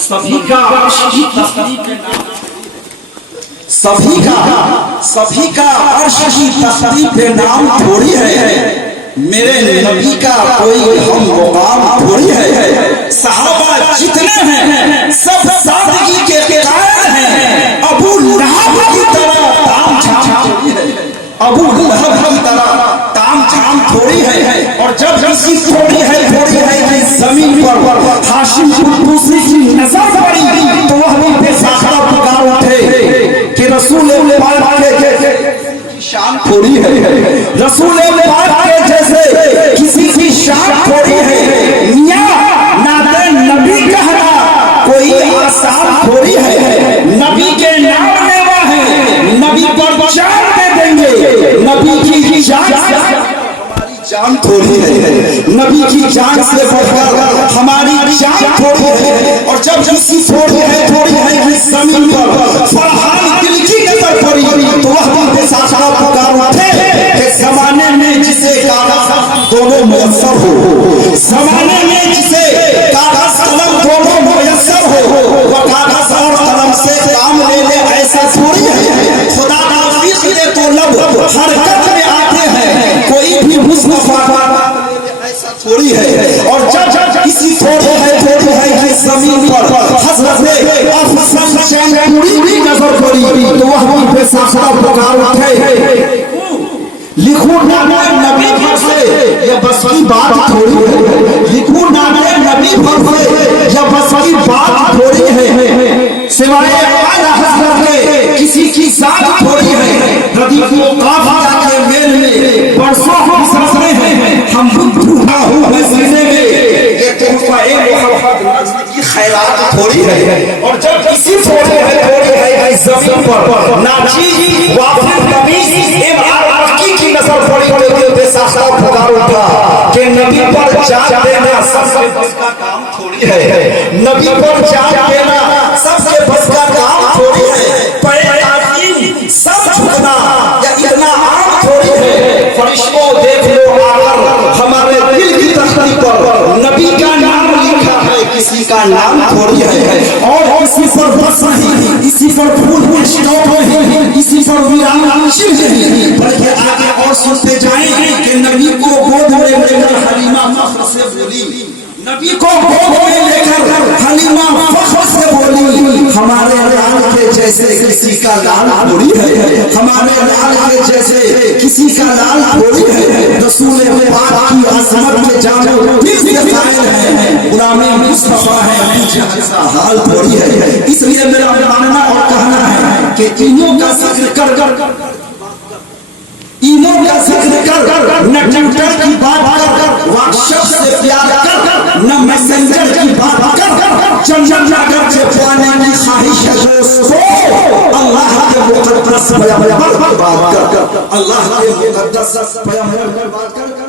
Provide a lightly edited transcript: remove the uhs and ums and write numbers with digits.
सभी का अर्श की तस्बीह पे नाम, सभी का अर्श की तस्बीह पे नाम थोड़ी है, मेरे नबी का कोई हम मुकाम थोड़ी है। सहाबा जितने हैं सब सादगी के कायल हैं, अबू लहब की तरह ताम झाम थोड़ी है, अबू लहब की तरह ताम झाम थोड़ी है। और जब इसी थोड़ी है कि जमीन पर हाशिम कुद्दूसी की नजर पड़ी तो वह भी बेसाखा पुकार उठे कि रसूल पाक के शान थोड़ी है, रसूल पाक के जैसे किसी की शान थोड़ी है। मियां नाते नबी कहना कोई आसान थोड़ी है, नबी के नाम लेवा है, नबी पर जान दे देंगे, नबी की जान थोड़ी है, नबी की जान से बढ़कर हमारी जान थोड़ी है। और जब किसी थोड़ी है कि जमीन पर फरहान दिल की नजर पड़ी तो वह भी बेसाखा पुकार उठे कि जमाने में जिसे कागज दोनों मुयस्सर हो, जमाने में जिसे कागज कलम दोनों मुयस्सर हो, वह कागज और कलम से काम ले ले ऐसा थोड़ी है। खुदा का फिक्र तो लब हरकत में आते हैं, कोई भी मुस्तफा ऐसा थोड़ी है। और जब किसी थोड़ी है कि जमीन पर हजरत अफसल चैनपुरी की नजर पड़ी तो वह भी बेसाखा पुकार उठे, लिखो नामे नबी भर से ये बस की बात थोड़ी है, लिखो नामे नबी भर से ये बस की बात थोड़ी है। सिवाय आला हजरत के किसी की जात थोड़ी है। प्रदीप को काफिया के मेल में बरसों गुजरते हैं, हम डूबा हुआ सीने में ये तोहफा मोहब्बत की खैरात थोड़ी है। और जब किसी थोड़ी है जमीन पर नाची वाफिर नबी की नजर पड़ी तो बेसाखा पुकार उठा कि नबी पर जान देना सबसे बस का काम थोड़ी है, नबी पर जान देना सबसे बस का काम थोड़ी है। पैदाइश सब झुकना या इतना आम थोड़ी है। फरिश्तों देख लो आकर हमारे दिल की तख्ती पर नबी का नाम लिखा है, किसी का नाम थोड़ी है। और इसी पर बस नहीं, इसी पर फूल स्टॉप नहीं, इसी पर विराम शिव नहीं, बल्कि आगे और सुनते जाएं कि नबी को गोद में लेकर हलीमा फख्र से बोली, नबी को गोद में लेकर हलीमा फख्र से बोली, हमारे लाल के जैसे किसी का लाल थोड़ी है, हमारे लाल के जैसे किसी का लाल थोड़ी है। रसूल पाक की अजमत में जानो दिल से कायल है, गुलामे मुस्तफा है, मुझे ऐसा हाल थोड़ी है। इसलिए मेरा मानना और कहना है कि तीनों का जिक्र कर इनों का जिक्र कर, न ट्विटर की बात कर, व्हाट्सएप से प्यार कर, न मैसेंजर की बात कर, जन्नत जाकर से पाने की ख्वाहिश है दोस्तों, अल्लाह के मुकद्दस पैगंबर की बात कर, अल्लाह के मुकद्दस पैगंबर की बात कर।